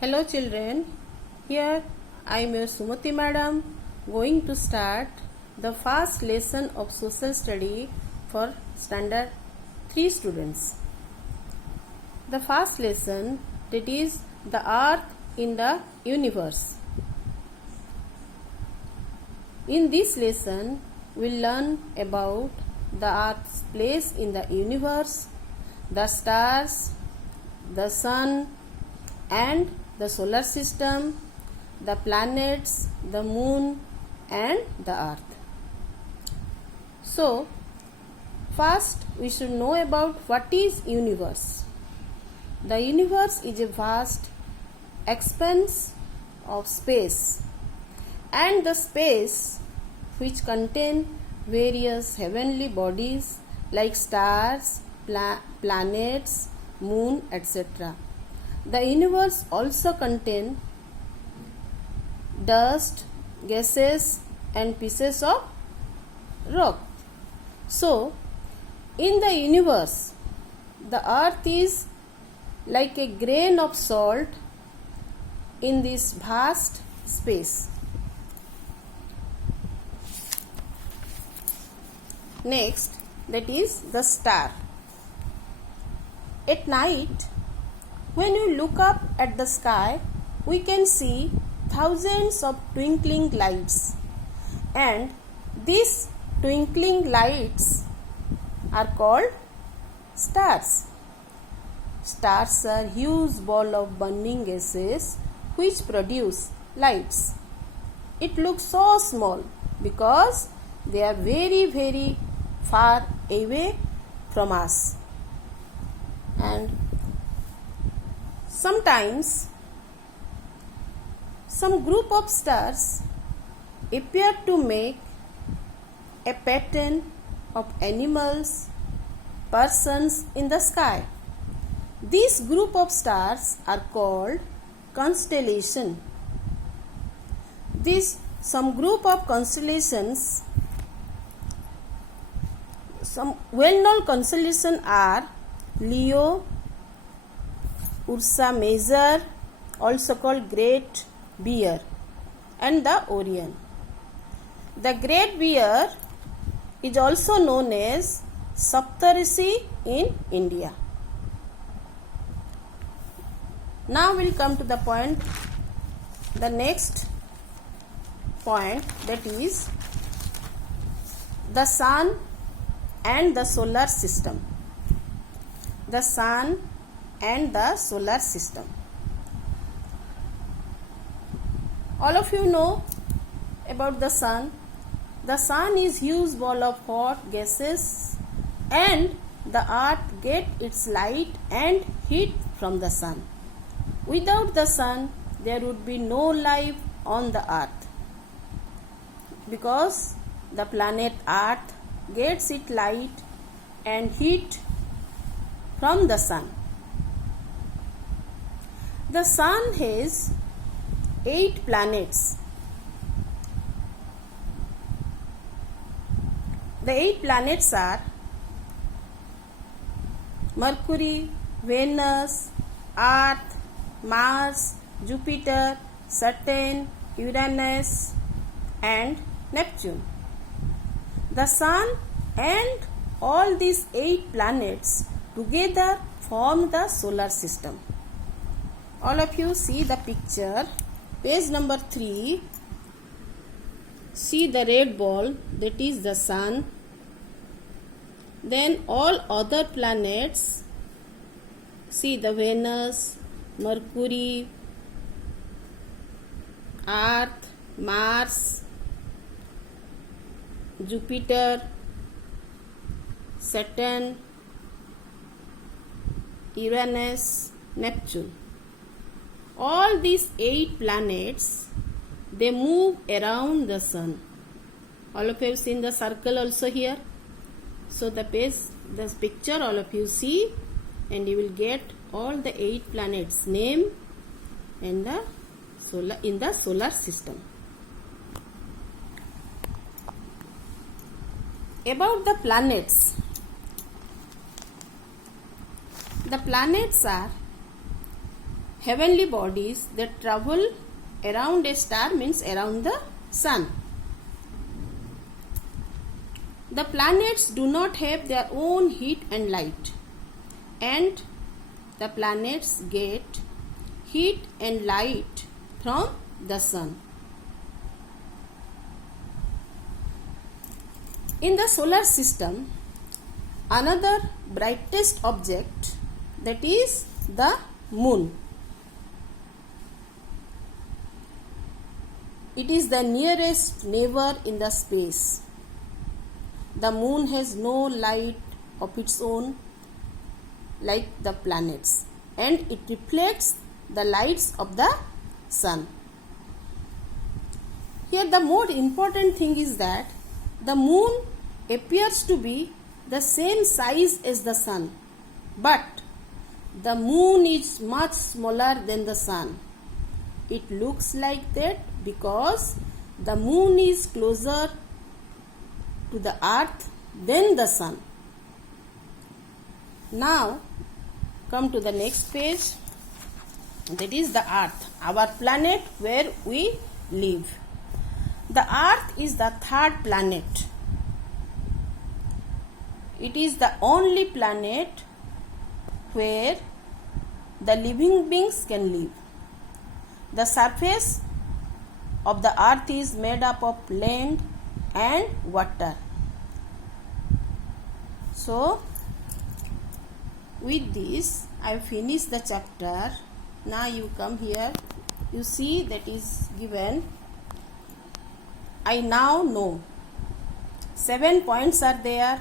Hello children, here I am your Sumati madam going to start the first lesson of social study for standard 3 students. The first lesson, that is the earth in the universe. In this lesson we will learn about the earth's place in the universe, the stars, the sun and the solar system, the planets, the moon and the earth. So, first we should know about what is universe. The universe is a vast expanse of space, and the space which contain various heavenly bodies like stars, planets, moon, etc. The universe also contains dust, gases and pieces of rock. So, in the universe, the earth is like a grain of salt in this vast space. Next, that is the star. At night, when we look up at the sky, we can see thousands of twinkling lights, and these twinkling lights are called stars. Stars are huge ball of burning gases which produce lights. It looks so small because they are very far away from us, and sometimes some group of stars appear to make a pattern of animals, persons in the sky. This group of stars are called constellation. Some group of constellations, some well-known constellations are Leo, Ursa Major, also called Great Bear, and the Orion. The Great Bear is also known as Saptarishi in India. Now we will come to the next point, that is the sun and the solar system. The sun and the solar system. All of you know about the sun. The sun is huge ball of hot gases, and the earth gets its light and heat from the sun. Without the sun, there would be no life on the earth, because the planet earth gets its light and heat from the sun. The sun has 8 planets. The 8 planets are Mercury, Venus, Earth, Mars, Jupiter, Saturn, Uranus and Neptune. The sun and all these 8 planets together form the solar system. All of you see the picture, page number 3. See the red ball, that is the sun. Then all other planets, see the Venus, Mercury, Earth, Mars, Jupiter, Saturn, Uranus, Neptune. All these 8 planets, they move around the sun. All of you have seen the circle also here. So this picture all of you see, and you will get all the 8 planets name and in the solar system. About the planets. The planets are heavenly bodies that travel around a star means around the sun. The planets do not have their own heat and light, and the planets get heat and light from the sun. In the solar system, another brightest object, that is the moon. It is the nearest neighbor in the space. The moon has no light of its own like the planets, and it reflects the lights of the sun. Here the more important thing is that the moon appears to be the same size as the sun, but the moon is much smaller than the sun. It looks like that because the moon is closer to the earth than the sun. Now come to the next page, that is the earth, our planet where we live. The earth is the third planet. It is the only planet where the living beings can live. The surface of the earth is made up of land and water. So with this I finish the chapter. Now you come here, you see that is given. I now know. 7 points are there.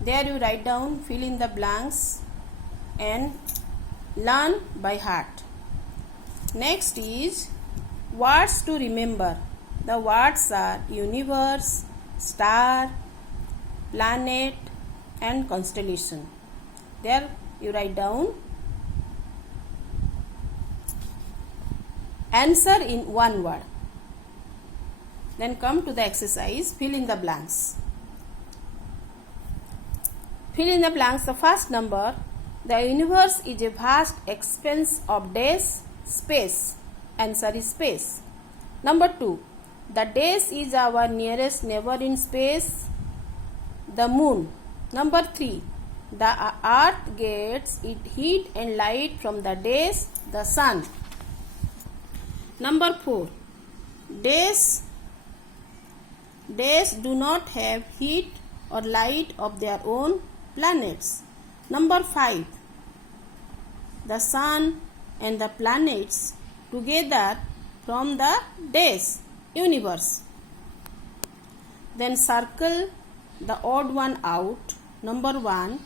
There you write down, fill in the blanks and learn by heart. Next is words to remember. The words are universe, star, planet and constellation. There you write down. Answer in one word. Then come to the exercise, fill in the blanks. Fill in the blanks. The first number, the universe is a vast expanse of dash, space. Answer is space. Number 2, the dash is our nearest neighbor in space, the moon. Number 3, the earth gets its heat and light from the dash, the sun. Number 4, dash do not have heat or light of their own planets. Number 5, the sun and the planets together from the dash, universe. Then circle the odd one out. Number 1,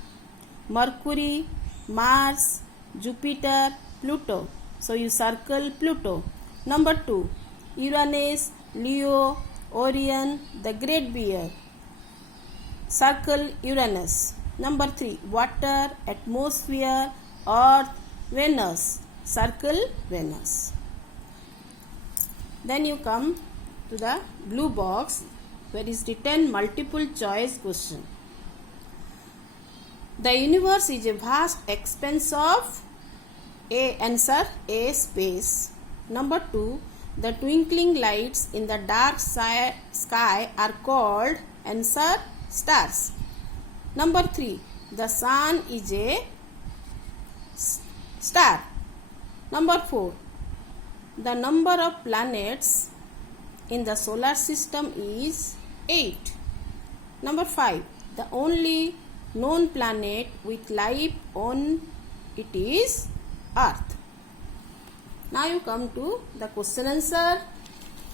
Mercury, Mars, Jupiter, Pluto. So you circle Pluto. Number 2, Uranus, Leo, Orion, the Great Bear. Circle Uranus. Number 3, water, atmosphere, Earth, Venus. Circle Venus. Then you come to the blue box where is written multiple choice question. The universe is a vast expanse of A. Answer A. Space. Number 2, the twinkling lights in the dark sky are called, answer, stars. Number 3, the sun is a star. Number 4, the number of planets in the solar system is 8. Number 5, the only known planet with life on it is Earth. Now you come to the question answer.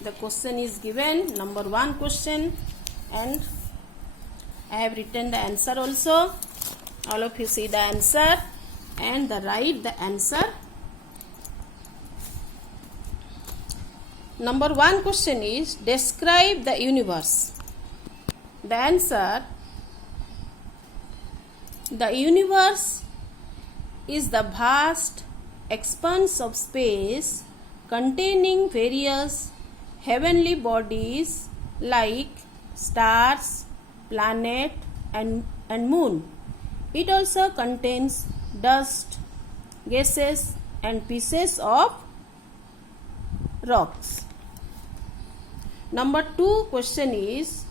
The question is given, number 1 question, and I have written the answer also. All of you see the answer and write the answer. Number 1 question is, describe the universe. The answer, the universe is the vast expanse of space containing various heavenly bodies like stars, planet and moon. It also contains dust, gases, and pieces of rocks. Number 2 question is,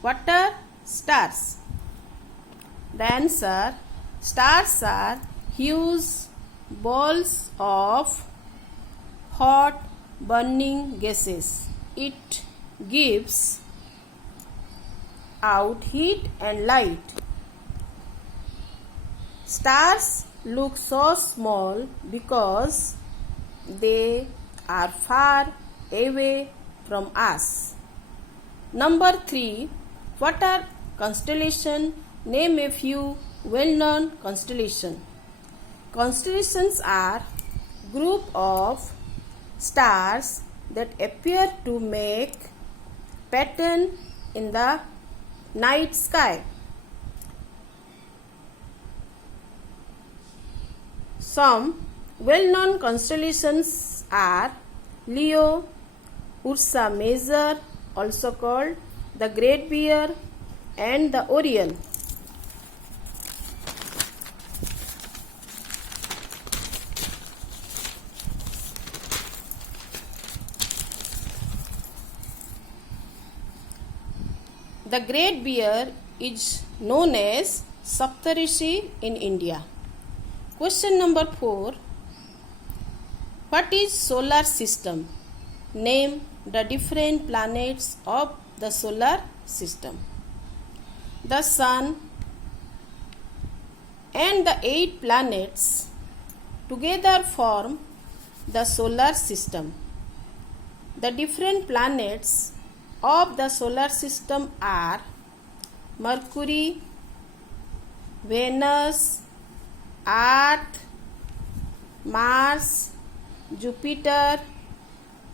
what are stars? The answer, stars are huge balls of hot burning gases. It gives out heat and light. Stars look so small because they are far away from us. Number 3, what are constellations? Name a few well-known constellations. Constellations are group of stars that appear to make pattern in the night sky. Some well-known constellations are Leo, Ursa Major, also called the Great Bear, and the Orion. The Great Bear is known as Saptarishi in India. Question number 4. What is solar system? Name the different planets of the solar system. The Sun and the 8 planets together form the solar system. The different planets of the solar system are Mercury, Venus, Earth, Mars, Jupiter,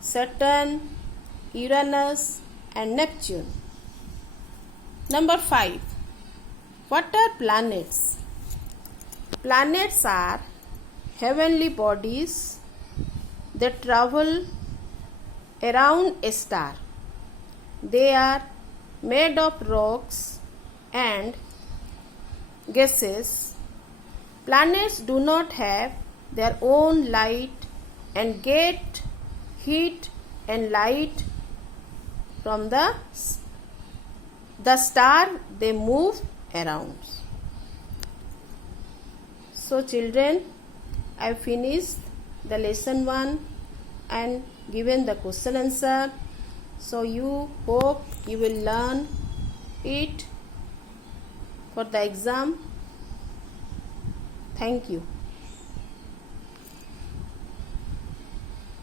Saturn, Uranus, and Neptune. Number 5. What are planets? Planets are heavenly bodies that travel around a star. They are made of rocks and gases. Planets do not have their own light and get heat and light from the star they move around. So children, I have finished the lesson 1 and given the question answer. So you hope you will learn it for the exam. Thank you.